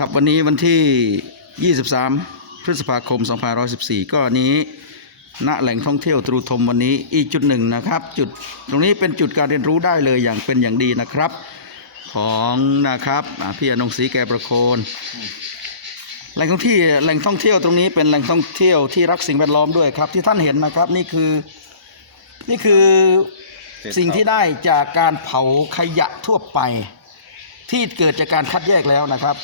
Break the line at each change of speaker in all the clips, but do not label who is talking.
ครับวันนี้วันที่ 23 พฤษภาคม 2514 ก็นี้ณแหล่งท่องเที่ยวตรูธมวันนี้อีกจุดหนึ่งนะครับ จุดตรงนี้เป็นจุดการเรียนรู้ได้เลยอย่างเป็นอย่างดีนะครับ ของนะครับพี่อนงศรีแกประโคนแหล่งท่องเที่ยวแหล่งท่องเที่ยวตรงนี้เป็นแหล่งท่องเที่ยวที่รักสิ่งแวดล้อมด้วยครับ ที่ท่านเห็นนะครับนี่คือนี่คือสิ่งที่ได้จากการเผาขยะทั่วไป ที่เกิดจากการคัดแยกแล้วนะครับ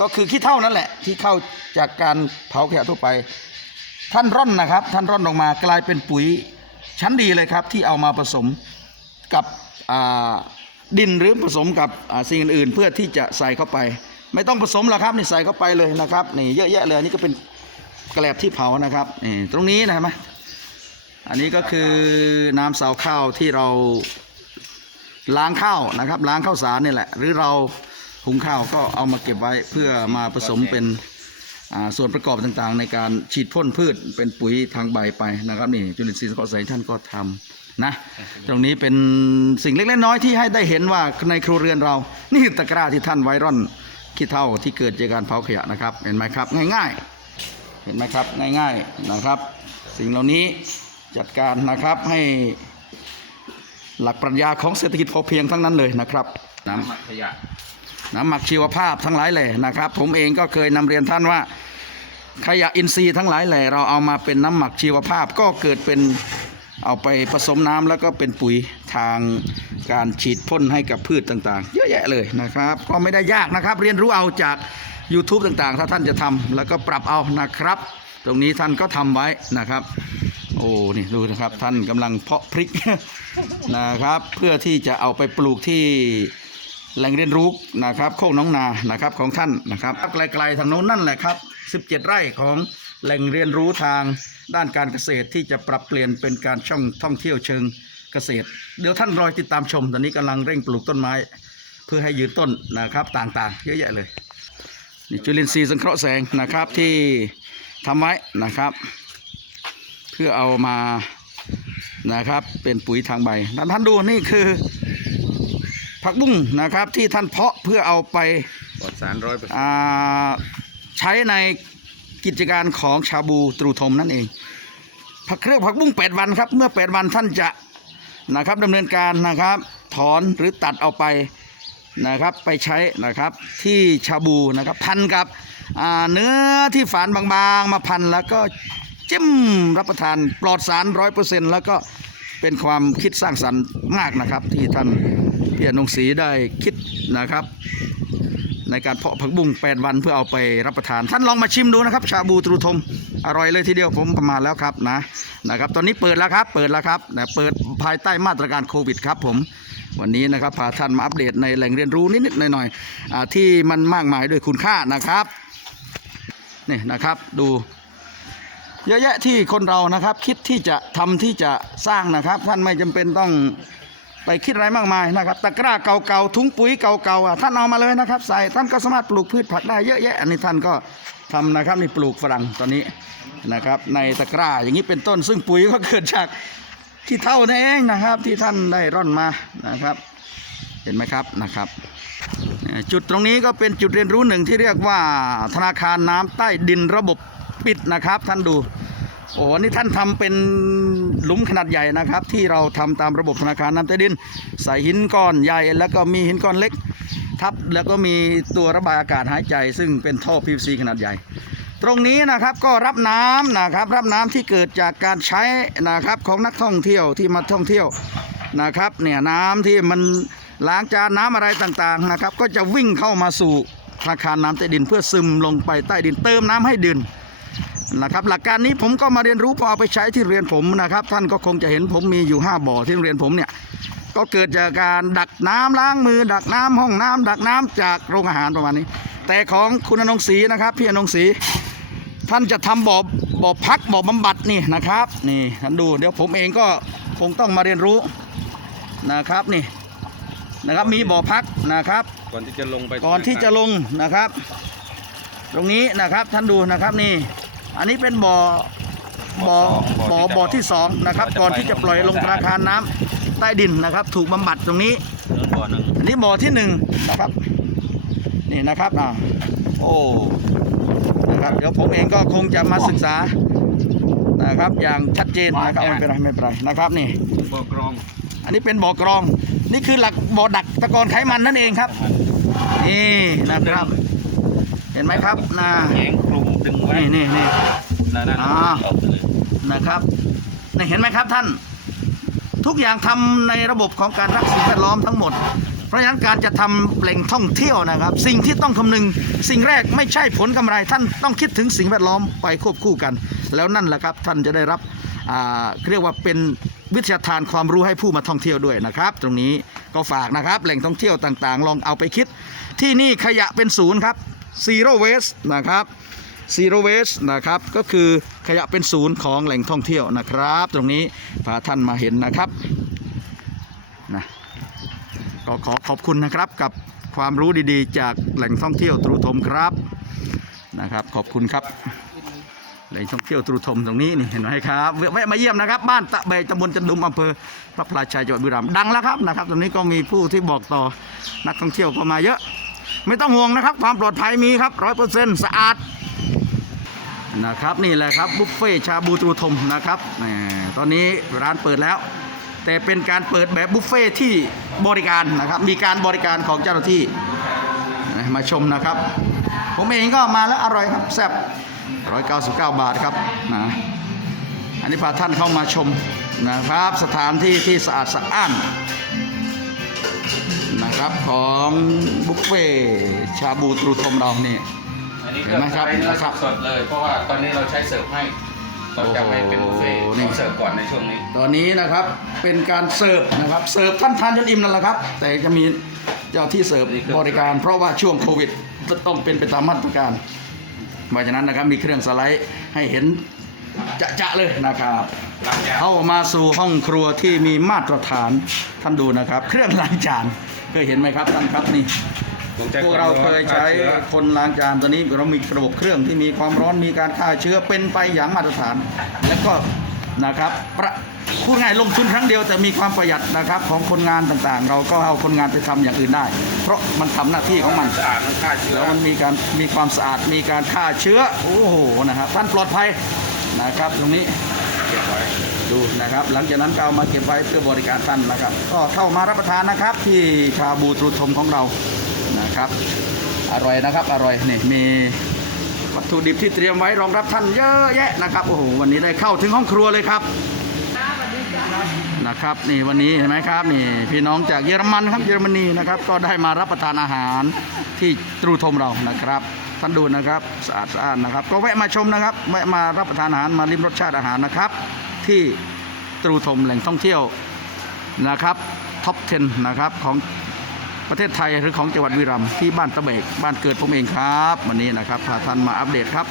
ก็คือขี้เท่านั่นแหละ ที่เข้าจากการเผาขยะทั่วไป ท่านร่อนนะครับ ท่านร่อนออกมากลายเป็นปุ๋ยชั้นดีเลยครับ ที่เอามาผสมกับดินหรือผสมกับสิ่งอื่น เพื่อที่จะใส่เข้าไป ไม่ต้องผสมหรอกครับนี่ใส่เข้าไปเลยนะครับนี่เยอะแยะเลยอันนี่ก็เป็นแกลบที่เผานะครับนี่ตรงนี้นะเห็นไหมอันนี้ก็คือน้ำเสาข้าวที่เราล้างข้าวนะครับ ล้างข้าวสารนี่แหละ หรือเรา หุงข้าวก็เอามาเก็บไว้เพื่อมาผสมเป็นอ่าส่วนประกอบต่างๆ ในการฉีดพ่นพืชเป็นปุ๋ยทางใบไปนะครับนี่จุลินทรีย์สังเคราะห์แสงท่านก็ทำนะตรงนี้เป็นสิ่งเล็กๆน้อยๆที่ให้ได้เห็นว่าในครัวเรือนเรา นี่คือตะกร้าที่ท่านไว้ร่อนขี้เถ้าที่เกิดจากการเผาขยะนะครับ เห็นไหมครับ ง่ายๆ เห็นไหมครับง่ายๆนะครับ สิ่งเหล่านี้จัดการนะครับให้หลักปรัชญาของเศรษฐกิจพอเพียงทั้งนั้นเลยนะครับน้ำ
หมักขยะ
น้ำหมักชีวภาพทั้งหลายแหล่นะครับ ผมเองก็เคยนำเรียนท่านว่า ขยะอินทรีย์ทั้งหลายแหล่เราเอามาเป็นน้ำหมักชีวภาพก็เกิดเป็นเอาไปผสมน้ำแล้วก็เป็นปุ๋ยทางการฉีดพ่นให้กับพืชต่างๆ เยอะแยะเลยนะครับ ก็ไม่ได้ยากนะครับ เรียนรู้เอาจาก YouTube ต่างๆ ถ้าท่านจะทำแล้วก็ปรับเอานะครับ ตรงนี้ท่านก็ทำไว้นะครับ โอ้นี่ดูนะครับท่านกำลังเพาะพริกนะครับ เพื่อที่จะเอาไปปลูกที่ แหล่งเรียนรู้นะครับโคกน้องนานะครับของท่านนะครับไกลๆทางโน้นนั่นแหละครับ 17 ไร่ของแหล่งเรียนรู้ทางด้านการเกษตรที่จะปรับเปลี่ยนเป็นการช่องท่องเที่ยวเชิงเกษตร เดี๋ยวท่านรอยติดตามชม ตอนนี้กำลังเร่งปลูกต้นไม้ เพื่อให้ยืนต้นนะครับต่างๆ เยอะแยะเลยนี่จุลินทรีย์สังเคราะห์แสงนะครับที่ทำไว้นะครับ เพื่อเอามานะครับเป็นปุ๋ยทางใบท่านท่านดูนี่คือ ผักบุ้งนะครับที่ท่านเพาะเพื่อเอาไป
ปลอดสารร้อยเปอร์เซ็นต์
อ่าใช้ในกิจการของชาบูตรูธมนั่นเองผักเครื่องผักบุ้ง8 วันครับ เมื่อ 8 วันท่านจะนะครับดำเนินการนะครับ ถอนหรือตัดเอาไปนะครับไปใช้นะครับที่ชาบูนะครับพันกับอ่าเนื้อที่ฝานบางๆ มาพันแล้วก็จิ้มรับประทานปลอดสารร้อยเปอร์เซ็นต์แล้วก็เป็นความคิดสร้างสรรค์มากนะครับที่ท่าน พี่อนงศรีได้คิดนะครับ ในการเพาะผักบุ้ง8วันเพื่อเอาไปรับประทาน ท่านลองมาชิมดูนะครับ ชาบูตรูธมอร่อยเลยทีเดียวผมประมาณแล้วครับนะนะครับ ตอนนี้เปิดแล้วครับ เปิดแล้วครับนะเปิดภายใต้มาตรการโควิดครับผมวันนี้นะครับพาท่านมาอัปเดตในแหล่งเรียนรู้นิดๆหน่อยๆที่มันมากมายด้วยคุณค่านะครับนี่นะครับดูเยอะแยะที่คนเรานะครับ คิดที่จะทำที่จะสร้างนะครับ ท่านไม่จำเป็นต้อง ไปคิดอะไรมากมายนะครับตะกร้าเก่าๆถุงปุ๋ยเก่าๆท่านเอามาเลยนะครับ ใส่ท่านก็สามารถปลูกพืชผักได้เยอะแยะอันนี้ท่านก็ทำนะครับนี่ปลูกฝรั่งตอนนี้นะครับ ในตะกร้าอย่างนี้เป็นต้น ซึ่งปุ๋ยก็เกิดจากที่เท่านั่นเองนะครับ ที่ท่านได้ร่อนมานะครับ เห็นไหมครับนะครับ จุดตรงนี้ก็เป็นจุดเรียนรู้หนึ่งที่เรียกว่าธนาคารน้ำใต้ดินระบบปิดนะครับ ท่านดู โอ้นี่ท่านทำเป็นหลุมขนาดใหญ่นะครับ ที่เราทำตามระบบธนาคารน้ำใต้ดิน ใส่หินก้อนใหญ่ แล้วก็มีหินก้อนเล็ก ทับแล้วก็มีตัวระบายอากาศหายใจ ซึ่งเป็นท่อ PVC ขนาดใหญ่ ตรงนี้นะครับก็รับน้ำนะครับรับน้ำที่เกิดจากการใช้นะครับของนักท่องเที่ยวที่มาท่องเที่ยวนะครับเนี่ยน้ำที่มันล้างจานน้ำอะไรต่างๆนะครับ ก็จะวิ่งเข้ามาสู่ธนาคารน้ำใต้ดิน เพื่อซึมลงไปใต้ดินเติมน้ำให้ดิน นะครับหลักการนี้ผมก็มาเรียนรู้พอเอาไปใช้ที่เรียนผมนะครับ ท่านก็คงจะเห็นผมมีอยู่ 5 บ่อที่โรงเรียนผมเนี่ยก็เกิดจากการดักน้ำล้างมือ ดักน้ำห้องน้ำดักน้ำจากโรงอาหารประมาณนี้ แต่ของคุณอนงศรีนะครับ พี่อนงศรีท่านจะทำบ่อบ่อพักบ่อบำบัดนี่นะครับ นี่ท่านดูเดี๋ยวผมเองก็คงต้องมาเรียนรู้นะครับนี่นะครับมีบ่อพักนะครับ
ก่อนที่จะลงไป
ก่อนที่จะลงนะครับ ตรงนี้นะครับท่านดูนะครับนี่ อันนี้เป็นบ่อบ่อบ่อบ่อที่สองนะครับ ก่อนที่จะปล่อยลงธนาคารน้ำใต้ดินนะครับ ถูกบำบัดตรงนี้
เนื้อบ่อหนึ่ง
อันนี้บ่อที่หนึ่งนะครับ นี่นะครับอ่าโอ้นะครับเดี๋ยวผมเองก็คงจะมาศึกษานะครับ อย่างชัดเจนนะครับไม่เป็นไรไม่เป็นไรนะครับนี่
บ่อกรอง
อันนี้เป็นบ่อกรอง นี่คือหลักบ่อดักตะกอนไขมันนั่นเองครับ นี่นะครับ เห็นไหมครับนะ
แยงกลุ่ มดึงไว้
นี่นี่นี่
นั่นนั่น
อ่า
ออกไปเลย
นะครับนี่เห็นไหมครับท่าน ทุกอย่างทำในระบบของการรักสิ่งแวดล้อมทั้งหมด เพราะฉะนั้นการจะทำแหล่งท่องเที่ยวนะครับ สิ่งที่ต้องคำนึง สิ่งแรกไม่ใช่ผลกำไร ท่านต้องคิดถึงสิ่งแวดล้อมไปควบคู่กัน แล้วนั่นแหละครับ ท่านจะได้รับอ่าเรียกว่าเป็นวิทยาทานความรู้ให้ผู้มาท่องเที่ยวด้วยนะครับ ตรงนี้ก็ฝากนะครับ แหล่งท่องเที่ยวต่างๆ ลองเอาไปคิด ที่นี่ขยะเป็นศูนย์ครับ zero waste นะครับ zero waste นะครับ ก็คือขยะเป็นศูนย์ของแหล่งท่องเที่ยวนะครับ ตรงนี้พาท่านมาเห็นนะครับนะก็ขอขอบคุณนะครับกับความรู้ดีๆ จากแหล่งท่องเที่ยวตรูธมครับนะครับ ขอบคุณครับแหล่งท่องเที่ยวตรูธมตรงนี้นี่เห็นไหมครับแวะแวะมาเยี่ยมนะครับบ้านตะเบยตำบลจันดุมอำเภอพระพลาชัยจังหวัดบุรีรัมย์ดังแล้วครับนะครับ ตรงนี้ก็มีผู้ที่บอกต่อนักท่องเที่ยวก็มาเยอะ ไม่ต้องห่วงนะครับ ความปลอดภัยมีครับร้อยเปอร์เซ็นต์สะอาด นะครับนี่แหละครับบุฟเฟ่ชาบูตรูธมนะครับตอนนี้ร้านเปิดแล้ว แต่เป็นการเปิดแบบบุฟเฟ่ที่บริการนะครับมีการบริการของเจ้าหน้าที่มาชมนะครับ ผมเองก็มาแล้วอร่อยครับแซ่บ199 บาทครับนะอันนี้พาท่านเข้ามาชมนะครับสถานที่ที่สะอาดสะอ้านนะครับของบุฟเฟ่ชาบูตรูธมเรานี่
อั นนี้
เห็
ก็
นไหมครับ
ใช้เนื้อ
นะครับ
สดๆเลย เพราะว่าตอนนี้เราใช้เสิร์ฟให้เราจะไม่เป็นบุฟเฟ่ต์
โอ้โหนี่
เราเสิร์ฟก่อนในช่วงนี้
ตอนนี้นะครับเป็นการเสิร์ฟนะครับเสิร์ฟท่านทานจนอิ่มนั่นแหละครับ แต่จะมีเจ้าที่เสิร์ฟบริการ เพราะว่าช่วงโควิดต้องเป็นไปตามมาตรการเพราะฉะนั้นนะครับมีเครื่องสไลด์ให้เห็นจะๆเลยนะครับ
หลังจาก
เข้ามาสู่ห้องครัวที่มีมาตรฐานท่านดูนะครับ เครื่องล้างจานเคยเห็นไหมครับท่านครับนี่
ผมจะ
พวกเราเคยใช้คนล้างจานตอนนี้เรามีระบบเครื่องที่มีความร้อนมีการฆ่าเชื้อเป็นไปอย่างมาตรฐาน และก็นะครับประพูดง่ายลงทุนครั้งเดียวแต่มีความประหยัดนะครับของคนงานต่างๆ เราก็เอาคนงานไปทำอย่างอื่นได้ เพราะมันทำหน้าที่ของมัน
สะอาดมันฆ่าเชื้อ
แล้วมันมีการมีความสะอาดมีการฆ่าเชื้อโอ้โหนะครับท่านปลอดภัยนะครับตรงนี้
เก็บไว้
ดูนะครับ หลังจากนั้นก็เอามาเก็บไว้เพื่อบริการท่านนะครับ ก็เข้ามารับประทานนะครับ ที่ชาบูตรุธมของเรา นะครับ อร่อยนะครับ อร่อยนี่มีวัตถุดิบที่เตรียมไว้รองรับท่านเยอะแยะนะครับโอ้โหวันนี้ได้เข้าถึงห้องครัวเลยครับนะครับนี่วันนี้เห็นไหมครับนี่พี่น้องจากเยอรมันครับเยอรมนีนะครับ ก็ได้มารับประทานอาหารที่ตรูธมเรานะครับ ท่านดูนะครับสะอาดสะอาดนะครับ ก็แวะมาชมนะครับแวะมารับประทานอาหารมาลิ้มรสชาติอาหารนะครับ ที่ตรูธมแหล่งท่องเที่ยวนะครับท็อป 10 นะครับของ ประเทศไทยหรือของจังหวัดบุรีรัมย์ที่บ้านตะเบกบ้านเกิดผมเองครับ วันนี้นะครับพาท่านมาอัปเดตครับ